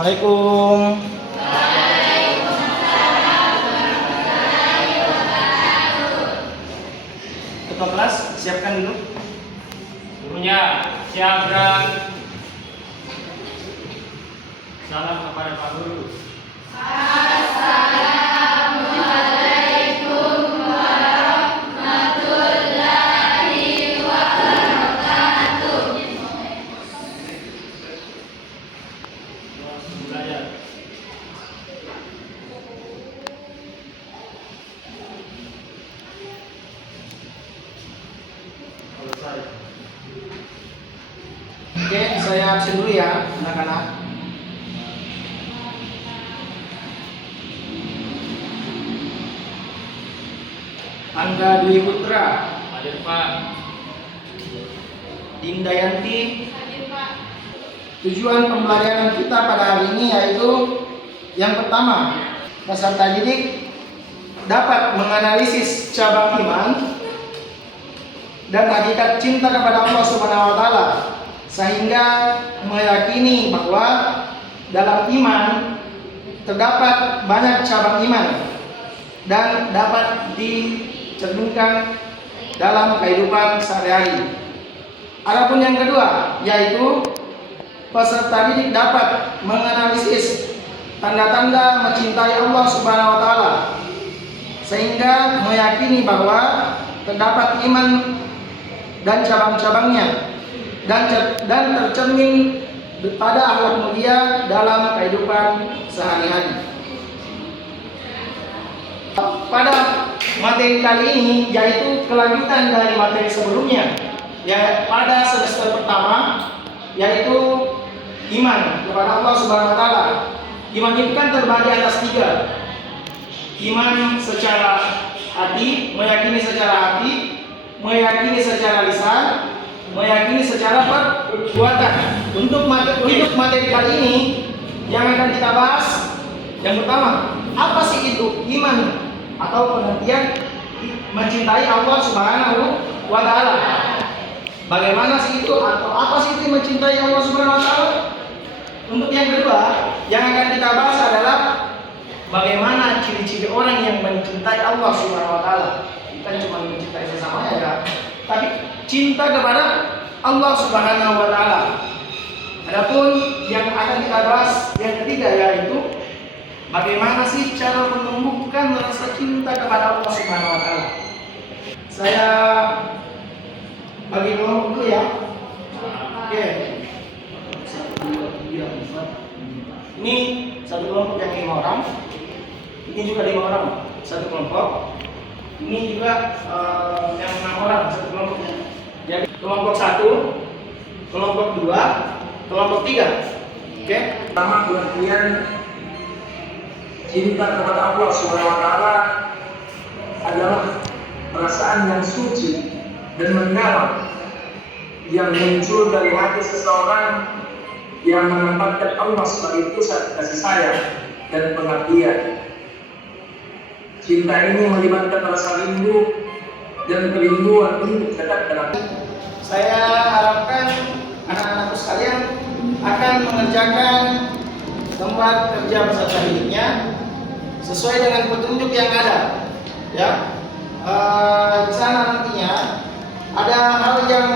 Assalamualaikum. Ketua kelas, siapkan dulu. Gurunya, siap gerak. Salam kepada Pak Guru. Belajar. Selesai. Oke, saya absen dulu ya, anak-anak. Angga Dwi Putra, Hadir Pak. Dindayanti. Tujuan pembelajaran kita pada hari ini yaitu yang pertama, peserta didik dapat menganalisis cabang iman dan hakikat cinta kepada Allah Subhanahu wa taala sehingga meyakini bahwa dalam iman terdapat banyak cabang iman dan dapat dicerminkan dalam kehidupan sehari-hari. Adapun yang kedua yaitu peserta didik dapat menganalisis tanda-tanda mencintai Allah Subhanahu wa taala sehingga meyakini bahwa terdapat iman dan cabang-cabangnya dan tercermin pada akhlak mulia dalam kehidupan sehari-hari. Pada materi kali ini yaitu kelanjutan dari materi sebelumnya, ya, pada semester pertama yaitu iman kepada Allah Subhanahu wa taala. Iman itu kan terbagi atas 3. Iman secara hati, meyakini secara hati, meyakini secara lisan, meyakini secara perbuatan. Untuk materi kali ini yang akan kita bahas, yang pertama, apa sih itu iman atau pengertian mencintai Allah Subhanahu wa taala? Bagaimana sih itu atau apa sih itu mencintai Allah Subhanahu wa taala? Untuk yang kedua, yang akan kita bahas adalah bagaimana ciri-ciri orang yang mencintai Allah Subhanahu wa taala. Bukan cuma mencintai sesamanya ya, tapi cinta kepada Allah Subhanahu wa taala. Adapun yang akan kita bahas yang ketiga yaitu bagaimana sih cara menumbuhkan rasa cinta kepada Allah Subhanahu wa taala. Saya bagi kelompok dulu ya. Oke. 1, 2, 3, 4. Ini satu kelompok yang 5 orang. Ini juga 5 orang, satu kelompok. Ini juga yang 6 orang, satu kelompoknya. Jadi kelompok 1, kelompok 2, kelompok 3. Oke. Pertama pengertian cinta kepada Allah Subhanahu wa taala adalah perasaan yang suci dan mendalam yang muncul dari hati seseorang yang menempatkan Allah sebagai pusat kasih sayang dan pengabdian. Cinta ini melibatkan rasa rindu dan kerinduan untuk dekat dengan. Saya harapkan anak-anakku sekalian akan mengerjakan tempat kerja peserta didiknya sesuai dengan petunjuk yang ada. Ya, di sana nantinya ada hal yang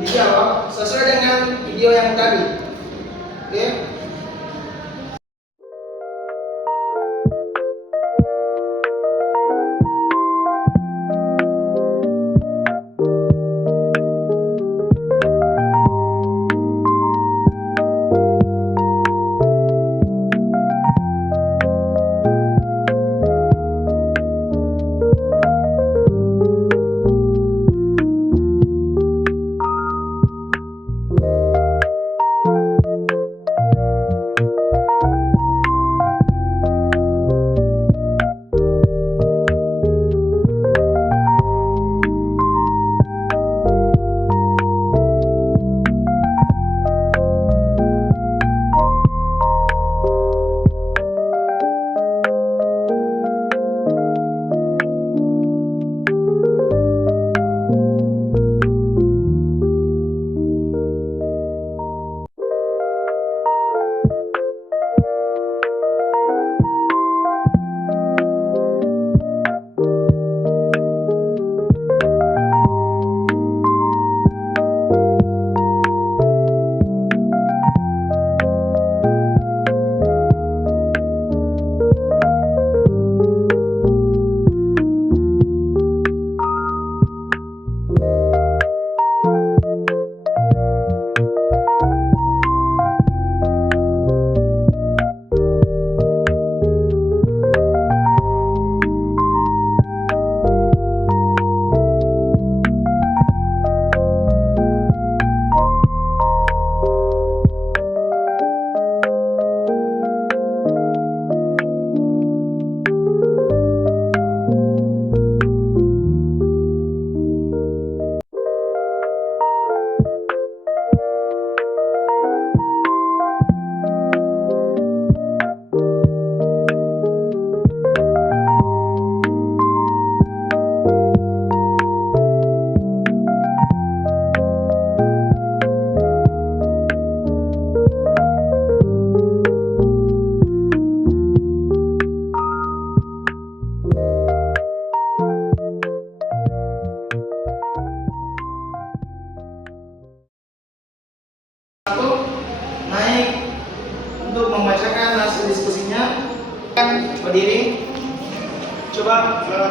dijawab sesuai dengan video yang tadi. Oke.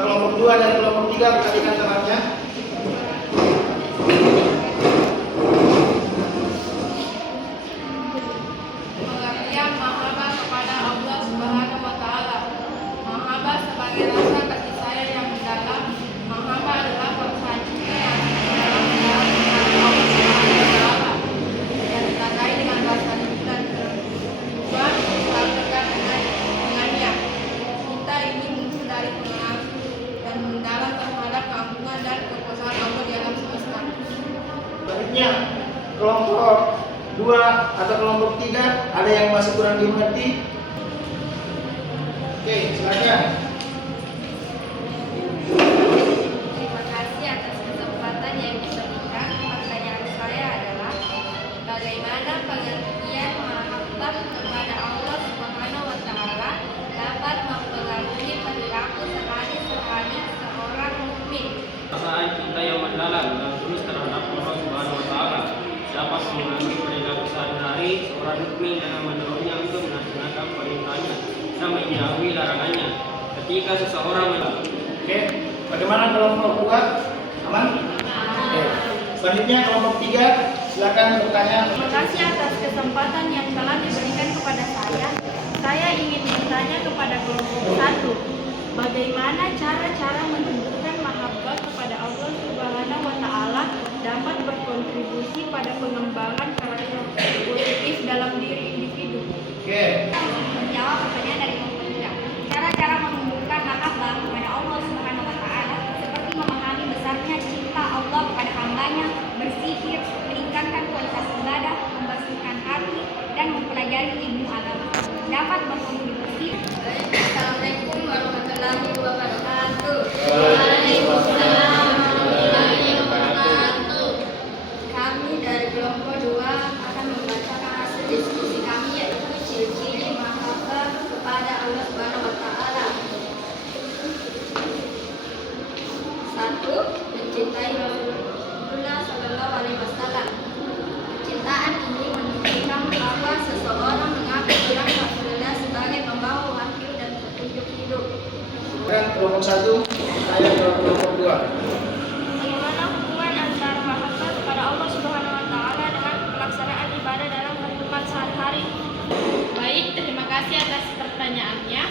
kelompok 2 dan kelompok 3 perhatikan tangannya. Pengertian mahabbah kepada Allah Subhanahu wa taala. Mahabbah sebagai rasa kasih sayang yang mendalam. Mahabbah adalah perasaan cinta yang mendalam kepada Allah Subhanahu wa taala. Dan ditandai dengan rasa rindu dan kerinduan disertakan dengannya. Cinta ini muncul dari pengenalan dan mendalam terhadap keagungan dan kekuasaan Allah di alam semesta. Selanjutnya kelompok 2 atau kelompok 3 ada yang masih kurang dimengerti? Oke, silakan. Terima kasih atas kesempatan yang diberikan. Pertanyaan saya adalah bagaimana pengertian mahabbah kepada Allah Subhanahu wa taala dapat mempengaruhi perilaku sehari-hari seorang mukmin? Perasaan cinta yang mendalam dan tulus terhadap Allah Subhanahu wa taala dapat mempengaruhi perilaku sehari-hari seorang mukmin dengan mendorongnya untuk melaksanakan perintahnya dan menjauhi larangannya. Ketika seseorang Oke, bagaimana kelompok 2? Aman? Oke. Selanjutnya kelompok 3, silakan bertanya. Terima kasih atas kesempatan yang telah diberikan kepada saya. Saya ingin bertanya kepada kelompok 1. Bagaimana cara-cara menunjukkan mahabbah kepada Allah Subhanahu wa taala dapat berkontribusi pada pengembangan karakter positif dalam diri individu? Oke. Menjawab pertanyaan dari kelompok 3. Cara-cara menunjukkan mahabbah kepada Allah Subhanahu wa taala seperti memahami besarnya cinta Allah kepada hambanya, berzikir, meningkatkan kualitas ibadah, membersihkan hati, dan mempelajari ilmu agama dapat berkontribusi. Assalamualaikum warahmatullahi wabarakatuh. Waalaikumsalam warahmatullahi wabarakatuh. Kami dari kelompok 2 akan membacakan hasil diskusi kami, yaitu ciri-ciri mahabbah kepada Allah Subhanahu wa taala. 1. Mencintai Rasulullah sallallahu alaihi wasallam. Kecintaan ini menunjukkan bahwa seseorang mengaku bilang Rasulullah sebagai pembawa wahyu dan petunjuk hidup. Dan kelompok 1 tanya ke kelompok 2. Bagaimana hubungan antara mahabbah kepada Allah Subhanahu wa taala dengan pelaksanaan ibadah dalam kehidupan sehari-hari? Baik, terima kasih atas pertanyaannya.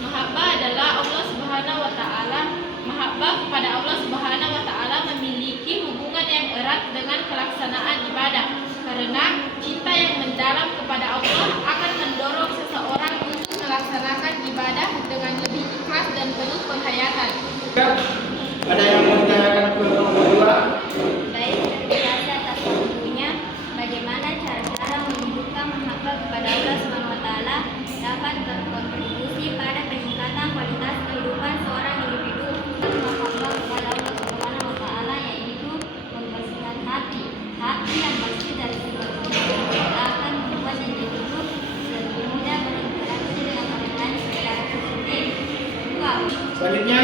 Mahabbah adalah Allah Subhanahu wa taala. Mahabbah kepada Allah Subhanahu wa taala memiliki hubungan yang erat dengan pelaksanaan ibadah. Karena cinta yang mendalam kepada Allah akan mendorong seseorang untuk melaksanakan ibadah dengan lebih ikhlas dan penuh penghayatan. Ada yang mau ditanyakan ke kelompok 2? Baik, terima kasih atas waktunya. Bagaimana cara-cara menunjukkan mahabbah kepada Allah Subhanahu wa taala dapat berkontribusi pada peningkatan kualitas kehidupan seorang individu. Mahabbah kepada Allah Subhanahu wa taala yaitu membersihkan hati. Hati yang bersih dari segala penyakit akan membuat individu lebih mudah berinteraksi dengan orang lain secara positif. 2. Selanjutnya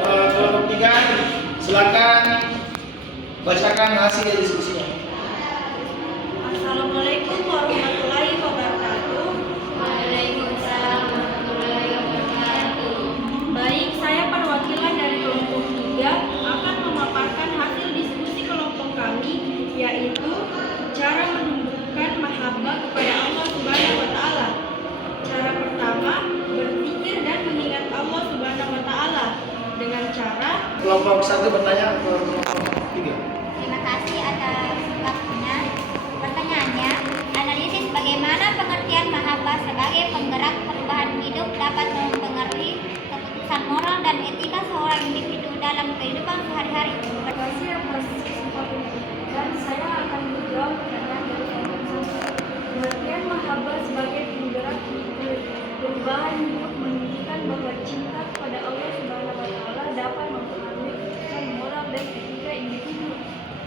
kelompok 3, silakan bacakan hasil diskusinya. Assalamualaikum warahmatullahi wabarakatuh. Waalaikumsalam warahmatullahi wabarakatuh. Baik, saya perwakilan dari kelompok 3 akan memaparkan hasil diskusi kelompok kami, yaitu cara menunjukkan mahabbah kepada Allah Subhanahu wa taala. Cara pertama, berzikir dan mengingat Allah Subhanahu wa taala dengan cara. Kelompok 1 bertanya ke kelompok 3. Terima kasih atas waktunya. Pertanyaannya, analisis bagaimana pengertian mahabbah sebagai penggerak perubahan hidup dapat mempengaruhi keputusan moral dan etika seorang individu dalam kehidupan sehari-hari. Terima kasih atas kesempatannya. Dan saya akan menjawab pertanyaan dari kelompok 1. Pengertian mahabbah sebagai penggerak perubahan hidup menunjukkan bahwa cinta kepada Allah Subhanahu wa taala dapat mempengaruhi keputusan moral dan etika individu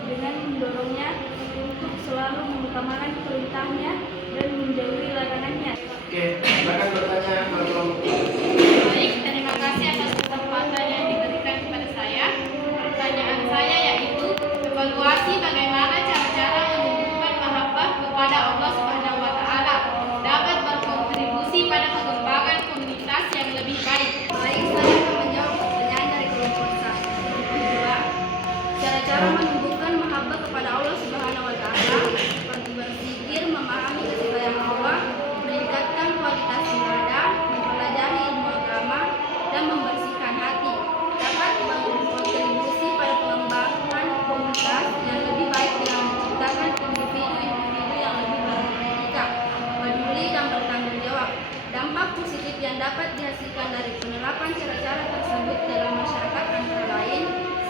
dengan mendorongnya untuk selalu mengutamakan perintahnya dan menjauhi larangannya. Oke, silakan bertanya ke kelompok 3. Baik, terima kasih atas kesempatan yang diberikan kepada saya. Pertanyaan saya yaitu evaluasi bagaimana cara-cara menunjukkan mahabbah kepada Allah Subhanahu wa taala dapat berkontribusi pada pengembangan komunitas yang lebih baik. Baik, saya akan menjawab pertanyaan dapat dihasilkan dari penerapan cara-cara tersebut dalam masyarakat antara lain: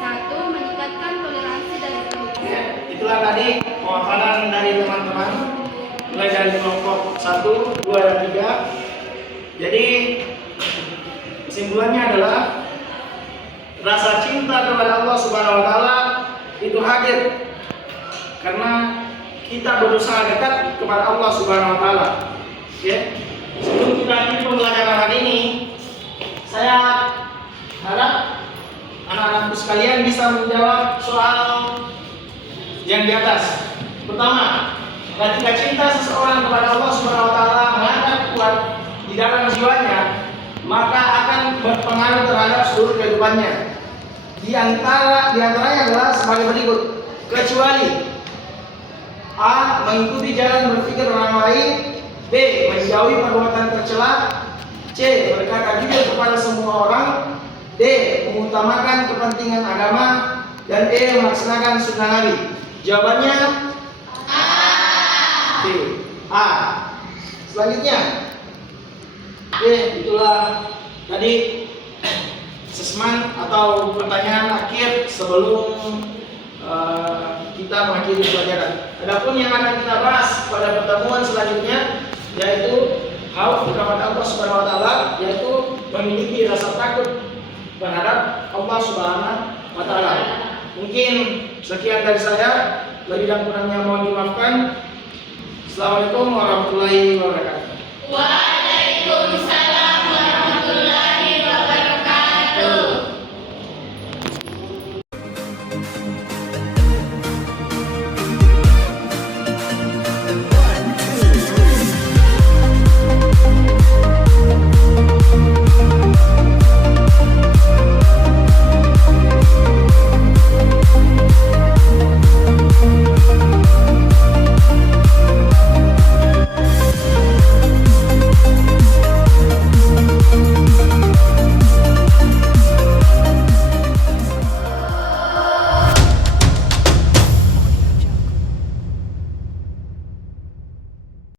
1. Meningkatkan toleransi dan kerukunan. Ya, itulah tadi pemaparan dari teman-teman mulai dari kelompok 1, 2, dan 3. Jadi kesimpulannya adalah rasa cinta kepada Allah Subhanahu wa taala itu hadir karena kita berusaha dekat kepada Allah Subhanahu wa taala. Ya. Sebelum kita akhiri pembelajaran hari ini, saya harap anak-anakku sekalian bisa menjawab soal yang di atas. Pertama, ketika cinta seseorang kepada Allah Subhanahu wa taala mengangkat kuat di dalam jiwanya, maka akan berpengaruh terhadap seluruh kehidupannya. Di antaranya adalah sebagai berikut: kecuali A. Mengikuti jalan berpikir orang lain, B. Menjauhi perbuatan tercela, C. Berkata jujur kepada semua orang, D. Mengutamakan kepentingan agama, dan E. Melaksanakan sunnah Nabi. Jawabannya A. Oke, A. Selanjutnya, oke, itulah tadi asesmen atau pertanyaan akhir sebelum kita mengakhiri pelajaran. Adapun yang akan kita bahas pada pertemuan selanjutnya yaitu khauf kepada Allah Subhanahu wa taala, yaitu memiliki rasa takut terhadap Allah Subhanahu wa taala. Mungkin sekian dari saya, lebih dan kurangnya mohon dimaafkan. Assalamualaikum warahmatullahi wabarakatuh.